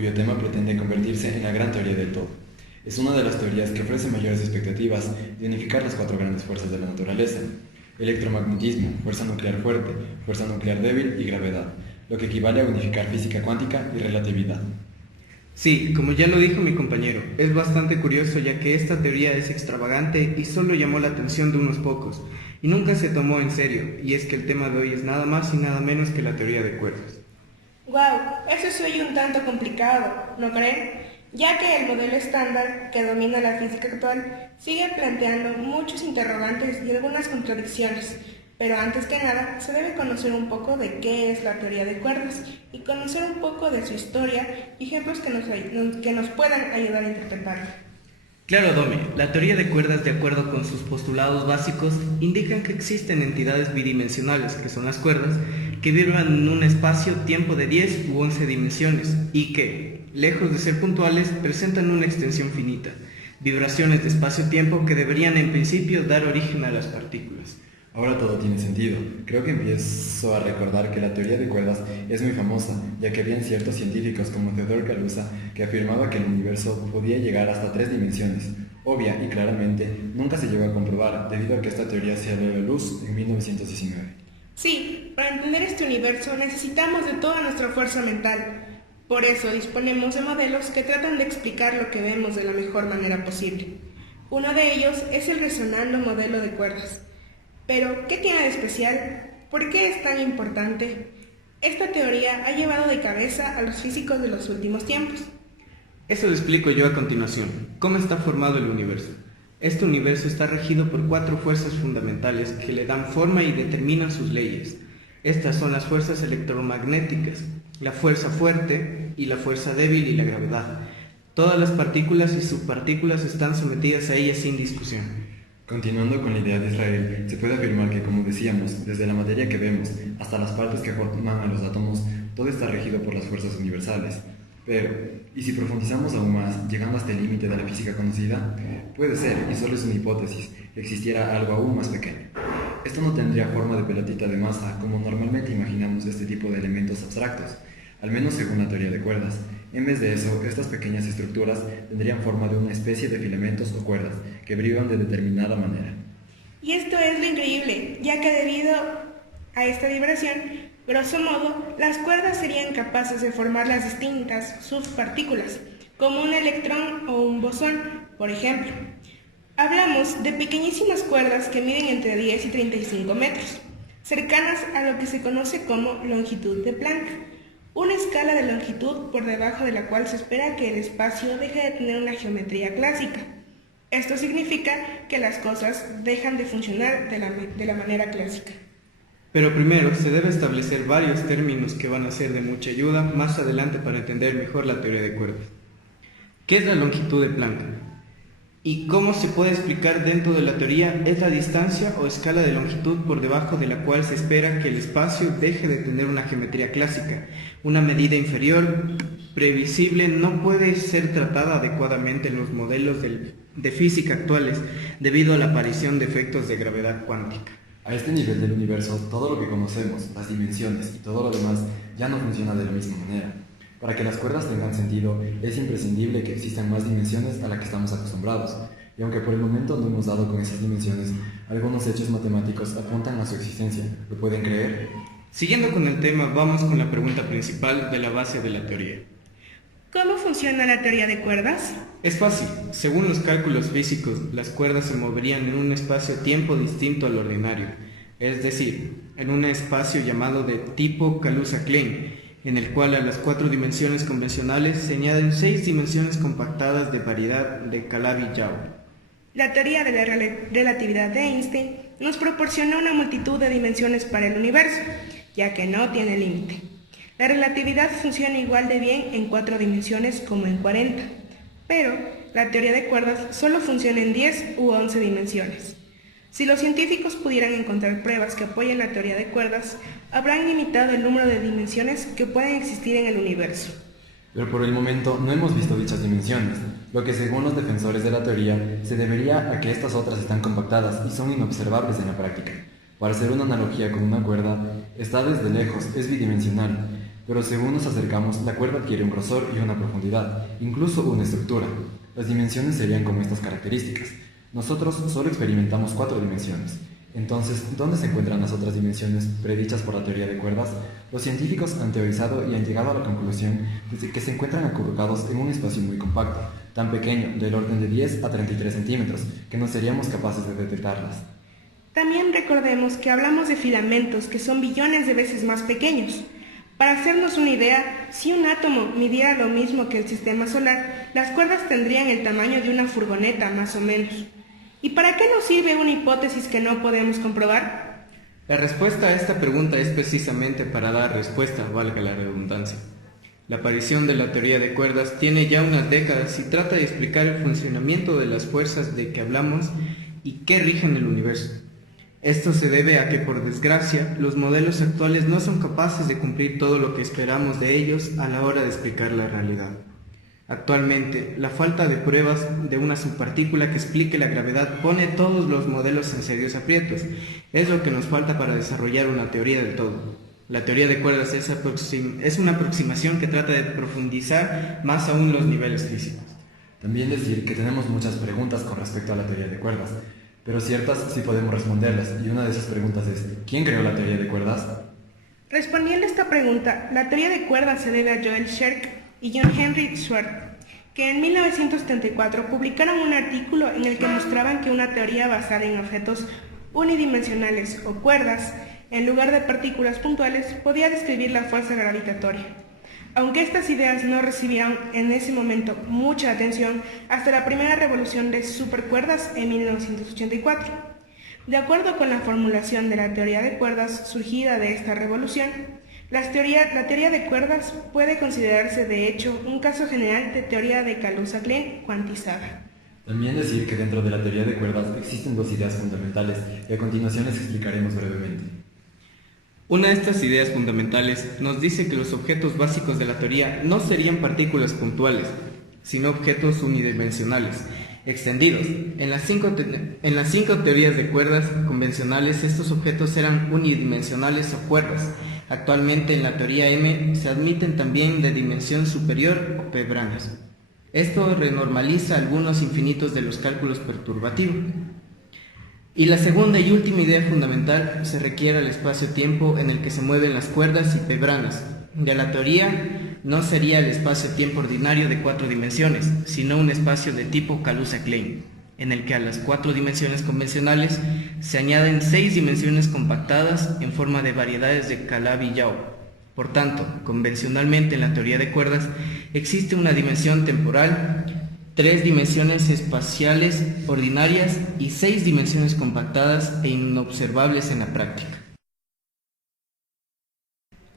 cuyo tema pretende convertirse en la gran teoría del todo. Es una de las teorías que ofrece mayores expectativas de unificar las cuatro grandes fuerzas de la naturaleza: electromagnetismo, fuerza nuclear fuerte, fuerza nuclear débil y gravedad, lo que equivale a unificar física cuántica y relatividad. Sí, como ya lo dijo mi compañero, es bastante curioso ya que esta teoría es extravagante y solo llamó la atención de unos pocos, y nunca se tomó en serio, y es que el tema de hoy es nada más y nada menos que la teoría de cuerdas. Wow, eso se oye un tanto complicado, ¿no creen? Ya que el modelo estándar que domina la física actual sigue planteando muchos interrogantes y algunas contradicciones, pero antes que nada se debe conocer un poco de qué es la teoría de cuerdas y conocer un poco de su historia y ejemplos que nos puedan ayudar a interpretarla. Claro, Dome, la teoría de cuerdas, de acuerdo con sus postulados básicos, indican que existen entidades bidimensionales, que son las cuerdas, que vibran en un espacio-tiempo de 10 u 11 dimensiones y que, lejos de ser puntuales, presentan una extensión finita, vibraciones de espacio-tiempo que deberían en principio dar origen a las partículas. Ahora todo tiene sentido. Creo que empiezo a recordar que la teoría de cuerdas es muy famosa, ya que habían ciertos científicos como Theodore Kaluza que afirmaba que el universo podía llegar hasta 3 dimensiones. Obvia y claramente, nunca se llegó a comprobar, debido a que esta teoría se dio a la luz en 1919. Sí, para entender este universo necesitamos de toda nuestra fuerza mental. Por eso disponemos de modelos que tratan de explicar lo que vemos de la mejor manera posible. Uno de ellos es el resonando modelo de cuerdas. Pero, ¿qué tiene de especial? ¿Por qué es tan importante? Esta teoría ha llevado de cabeza a los físicos de los últimos tiempos. Eso lo explico yo a continuación. ¿Cómo está formado el universo? Este universo está regido por 4 fuerzas fundamentales que le dan forma y determinan sus leyes. Estas son las fuerzas electromagnéticas, la fuerza fuerte y la fuerza débil y la gravedad. Todas las partículas y subpartículas están sometidas a ellas sin discusión. Continuando con la idea de Israel, se puede afirmar que, como decíamos, desde la materia que vemos hasta las partes que forman a los átomos, todo está regido por las fuerzas universales. Pero, ¿y si profundizamos aún más, llegando hasta el límite de la física conocida? Puede ser, y solo es una hipótesis, que existiera algo aún más pequeño. Esto no tendría forma de pelotita de masa, como normalmente imaginamos este tipo de elementos abstractos, al menos según la teoría de cuerdas. En vez de eso, estas pequeñas estructuras tendrían forma de una especie de filamentos o cuerdas que vibran de determinada manera. Y esto es lo increíble, ya que debido a esta vibración, grosso modo, las cuerdas serían capaces de formar las distintas subpartículas, como un electrón o un bosón, por ejemplo. Hablamos de pequeñísimas cuerdas que miden entre 10 y 35 metros, cercanas a lo que se conoce como longitud de Planck. Una escala de longitud por debajo de la cual se espera que el espacio deje de tener una geometría clásica. Esto significa que las cosas dejan de funcionar de la manera clásica. Pero primero se debe establecer varios términos que van a ser de mucha ayuda más adelante para entender mejor la teoría de cuerdas. ¿Qué es la longitud de Planck? ¿Y cómo se puede explicar dentro de la teoría? Es la distancia o escala de longitud por debajo de la cual se espera que el espacio deje de tener una geometría clásica. Una medida inferior, previsible, no puede ser tratada adecuadamente en los modelos de física actuales debido a la aparición de efectos de gravedad cuántica. A este nivel del universo, todo lo que conocemos, las dimensiones y todo lo demás, ya no funciona de la misma manera. Para que las cuerdas tengan sentido, es imprescindible que existan más dimensiones a las que estamos acostumbrados, y aunque por el momento no hemos dado con esas dimensiones, algunos hechos matemáticos apuntan a su existencia. ¿Lo pueden creer? Siguiendo con el tema, vamos con la pregunta principal de la base de la teoría. ¿Cómo funciona la teoría de cuerdas? Es fácil. Según los cálculos físicos, las cuerdas se moverían en un espacio-tiempo distinto al ordinario, es decir, en un espacio llamado de tipo Kaluza-Klein, en el cual a las 4 dimensiones convencionales se añaden 6 dimensiones compactadas de variedad de Calabi-Yau. La teoría de la relatividad de Einstein nos proporciona una multitud de dimensiones para el universo, ya que no tiene límite. La relatividad funciona igual de bien en 4 dimensiones como en 40, pero la teoría de cuerdas solo funciona en 10 u 11 dimensiones. Si los científicos pudieran encontrar pruebas que apoyen la teoría de cuerdas, habrán limitado el número de dimensiones que pueden existir en el universo. Pero por el momento no hemos visto dichas dimensiones, lo que según los defensores de la teoría se debería a que estas otras están compactadas y son inobservables en la práctica. Para hacer una analogía con una cuerda, está desde lejos, es bidimensional. pero según nos acercamos, la cuerda adquiere un grosor y una profundidad, incluso una estructura. Las dimensiones serían como estas características. Nosotros solo experimentamos 4 dimensiones. Entonces, ¿dónde se encuentran las otras dimensiones predichas por la teoría de cuerdas? Los científicos han teorizado y han llegado a la conclusión de que se encuentran acurrucados en un espacio muy compacto, tan pequeño, del orden de 10 a 33 centímetros, que no seríamos capaces de detectarlas. También recordemos que hablamos de filamentos que son billones de veces más pequeños. Para hacernos una idea, si un átomo midiera lo mismo que el sistema solar, las cuerdas tendrían el tamaño de una furgoneta más o menos. ¿Y para qué nos sirve una hipótesis que no podemos comprobar? La respuesta a esta pregunta es precisamente para dar respuesta, valga la redundancia. La aparición de la teoría de cuerdas tiene ya unas décadas y trata de explicar el funcionamiento de las fuerzas de que hablamos y que rigen el universo. Esto se debe a que, por desgracia, los modelos actuales no son capaces de cumplir todo lo que esperamos de ellos a la hora de explicar la realidad. Actualmente, la falta de pruebas de una subpartícula que explique la gravedad pone todos los modelos en serios aprietos. Es lo que nos falta para desarrollar una teoría del todo. La teoría de cuerdas es una aproximación que trata de profundizar más aún los niveles físicos. También decir que tenemos muchas preguntas con respecto a la teoría de cuerdas, pero ciertas sí podemos responderlas, y una de esas preguntas es: ¿quién creó la teoría de cuerdas? Respondiendo a esta pregunta, la teoría de cuerdas se debe a Joel Scherk y John Henry Schwartz, que en 1974 publicaron un artículo en el que mostraban que una teoría basada en objetos unidimensionales o cuerdas, en lugar de partículas puntuales, podía describir la fuerza gravitatoria. Aunque estas ideas no recibieron en ese momento mucha atención hasta la primera revolución de supercuerdas en 1984. De acuerdo con la formulación de la teoría de cuerdas surgida de esta revolución, la teoría de cuerdas puede considerarse de hecho un caso general de teoría de Kaluza-Klein cuantizada. También decir que dentro de la teoría de cuerdas existen 2 ideas fundamentales y a continuación les explicaremos brevemente. Una de estas ideas fundamentales nos dice que los objetos básicos de la teoría no serían partículas puntuales, sino objetos unidimensionales, extendidos. En las cinco teorías de cuerdas convencionales, estos objetos eran unidimensionales o cuerdas. Actualmente en la teoría M se admiten también de dimensión superior o p-branas. Esto renormaliza algunos infinitos de los cálculos perturbativos. Y la segunda y última idea fundamental se requiere al espacio-tiempo en el que se mueven las cuerdas y p-branas. De la teoría no sería el espacio-tiempo ordinario de 4 dimensiones, sino un espacio de tipo Kaluza-Klein, en el que a las 4 dimensiones convencionales se añaden 6 dimensiones compactadas en forma de variedades de Calabi-Yau. Por tanto, convencionalmente en la teoría de cuerdas existe una dimensión temporal, 3 dimensiones espaciales ordinarias y 6 dimensiones compactadas e inobservables en la práctica.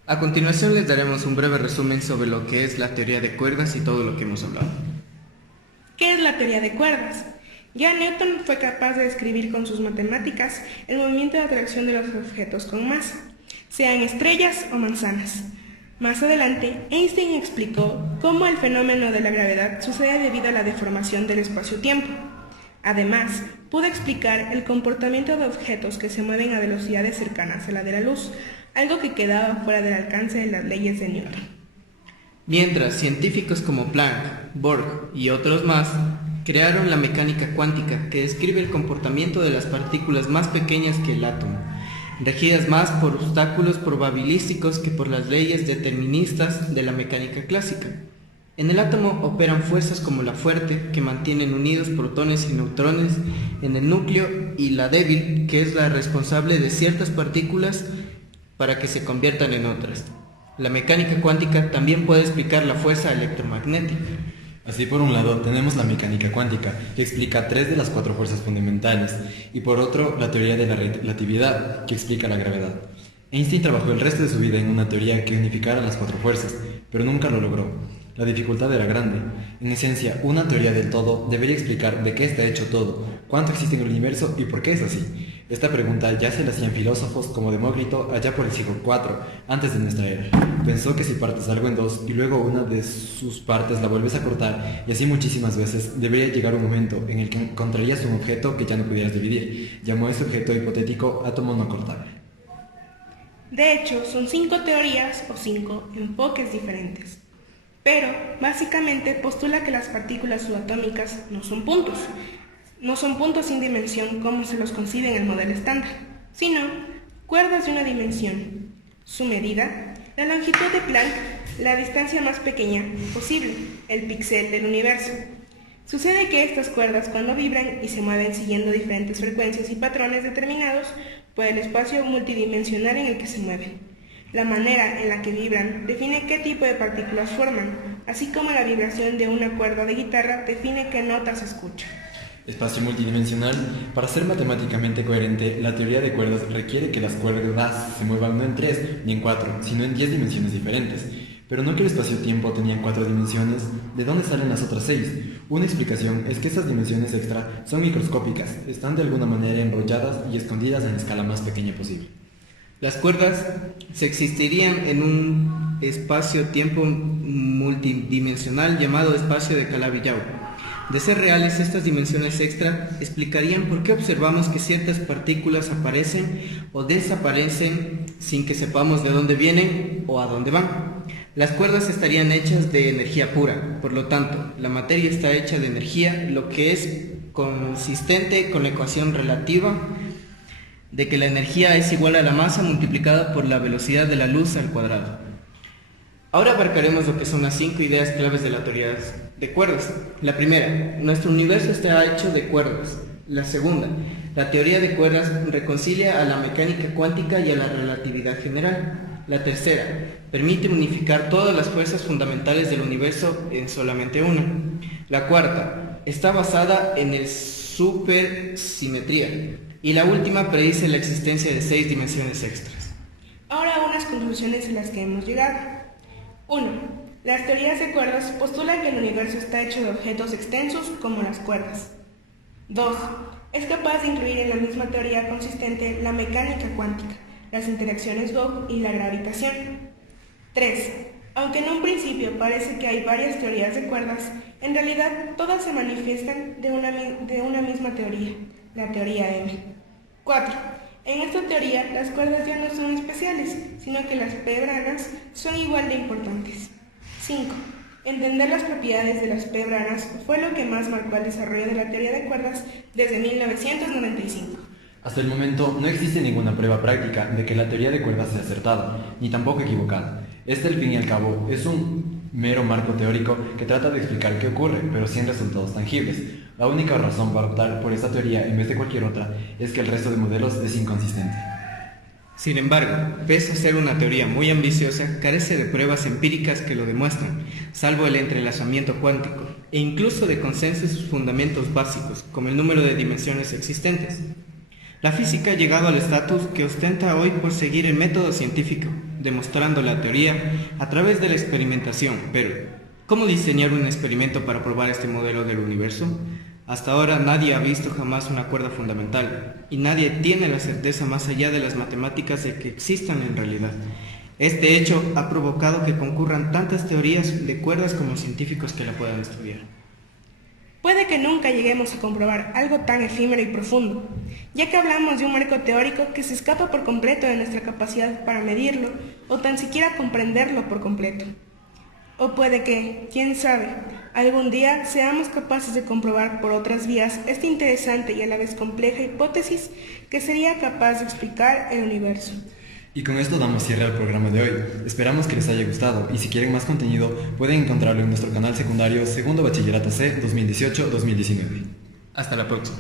A continuación les daremos un breve resumen sobre lo que es la teoría de cuerdas y todo lo que hemos hablado. ¿Qué es la teoría de cuerdas? Ya Newton fue capaz de describir con sus matemáticas el movimiento de atracción de los objetos con masa, sean estrellas o manzanas. Más adelante, Einstein explicó cómo el fenómeno de la gravedad sucede debido a la deformación del espacio-tiempo. Además, pudo explicar el comportamiento de objetos que se mueven a velocidades cercanas a la de la luz, algo que quedaba fuera del alcance de las leyes de Newton. Mientras científicos como Planck, Borg y otros más crearon la mecánica cuántica, que describe el comportamiento de las partículas más pequeñas que el átomo, regidas más por obstáculos probabilísticos que por las leyes deterministas de la mecánica clásica. En el átomo operan fuerzas como la fuerte, que mantienen unidos protones y neutrones en el núcleo, y la débil, que es la responsable de ciertas partículas para que se conviertan en otras. La mecánica cuántica también puede explicar la fuerza electromagnética. Así, por un lado, tenemos la mecánica cuántica, que explica 3 de las 4 fuerzas fundamentales, y por otro, la teoría de la relatividad, que explica la gravedad. Einstein trabajó el resto de su vida en una teoría que unificara las 4 fuerzas, pero nunca lo logró. La dificultad era grande. En esencia, una teoría del todo debería explicar de qué está hecho todo, cuánto existe en el universo y por qué es así. Esta pregunta ya se la hacían filósofos como Demócrito allá por el siglo IV, antes de nuestra era. Pensó que si partes algo en 2 y luego una de sus partes la vuelves a cortar, y así muchísimas veces, debería llegar un momento en el que encontrarías un objeto que ya no pudieras dividir. Llamó a ese objeto hipotético átomo no cortable. De hecho, son 5 teorías o 5 enfoques diferentes. Pero, básicamente, postula que las partículas subatómicas no son puntos sin dimensión como se los concibe en el modelo estándar, sino cuerdas de una dimensión. Su medida, la longitud de Planck, la distancia más pequeña posible, el píxel del universo. Sucede que estas cuerdas, cuando vibran y se mueven siguiendo diferentes frecuencias y patrones determinados por el espacio multidimensional en el que se mueven, la manera en la que vibran define qué tipo de partículas forman, así como la vibración de una cuerda de guitarra define qué notas se escucha. Espacio multidimensional. Para ser matemáticamente coherente, la teoría de cuerdas requiere que las cuerdas se muevan no en 3 ni en 4, sino en 10 dimensiones diferentes. Pero no que el espacio-tiempo tenía 4 dimensiones, ¿de dónde salen las otras 6? Una explicación es que estas dimensiones extra son microscópicas, están de alguna manera enrolladas y escondidas en la escala más pequeña posible. Las cuerdas se existirían en un espacio-tiempo multidimensional llamado espacio de Calabi-Yau. De ser reales, estas dimensiones extra explicarían por qué observamos que ciertas partículas aparecen o desaparecen sin que sepamos de dónde vienen o a dónde van. Las cuerdas estarían hechas de energía pura, por lo tanto, la materia está hecha de energía, lo que es consistente con la ecuación relativa de que la energía es igual a la masa multiplicada por la velocidad de la luz al cuadrado. Ahora abarcaremos lo que son las 5 ideas claves de la teoría de cuerdas. La primera, nuestro universo está hecho de cuerdas. La segunda, la teoría de cuerdas reconcilia a la mecánica cuántica y a la relatividad general. La tercera, permite unificar todas las fuerzas fundamentales del universo en solamente una. La cuarta, está basada en el supersimetría. Y la última predice la existencia de 6 dimensiones extras. Ahora unas conclusiones a las que hemos llegado. 1. Las teorías de cuerdas postulan que el universo está hecho de objetos extensos como las cuerdas. 2. Es capaz de incluir en la misma teoría consistente la mecánica cuántica, las interacciones Gauss y la gravitación. 3. Aunque en un principio parece que hay varias teorías de cuerdas, en realidad todas se manifiestan de una misma teoría, la teoría M. 4. En esta teoría, las cuerdas ya no son especiales, sino que las P-branas son igual de importantes. 5. Entender las propiedades de las P-branas fue lo que más marcó el desarrollo de la teoría de cuerdas desde 1995. Hasta el momento no existe ninguna prueba práctica de que la teoría de cuerdas sea acertada, ni tampoco equivocada. Este, al fin y al cabo, es un mero marco teórico que trata de explicar qué ocurre, pero sin resultados tangibles. La única razón para optar por esta teoría en vez de cualquier otra es que el resto de modelos es inconsistente. Sin embargo, pese a ser una teoría muy ambiciosa, carece de pruebas empíricas que lo demuestran, salvo el entrelazamiento cuántico, e incluso de consenso en sus fundamentos básicos, como el número de dimensiones existentes. La física ha llegado al estatus que ostenta hoy por seguir el método científico, demostrando la teoría a través de la experimentación, pero ¿cómo diseñar un experimento para probar este modelo del universo? Hasta ahora nadie ha visto jamás una cuerda fundamental y nadie tiene la certeza más allá de las matemáticas de que existan en realidad. Este hecho ha provocado que concurran tantas teorías de cuerdas como científicos que la puedan estudiar. Puede que nunca lleguemos a comprobar algo tan efímero y profundo, ya que hablamos de un marco teórico que se escapa por completo de nuestra capacidad para medirlo o tan siquiera comprenderlo por completo. O puede que, quién sabe, algún día seamos capaces de comprobar por otras vías esta interesante y a la vez compleja hipótesis que sería capaz de explicar el universo. Y con esto damos cierre al programa de hoy. Esperamos que les haya gustado y si quieren más contenido pueden encontrarlo en nuestro canal secundario Segundo Bachillerato C 2018-2019. Hasta la próxima.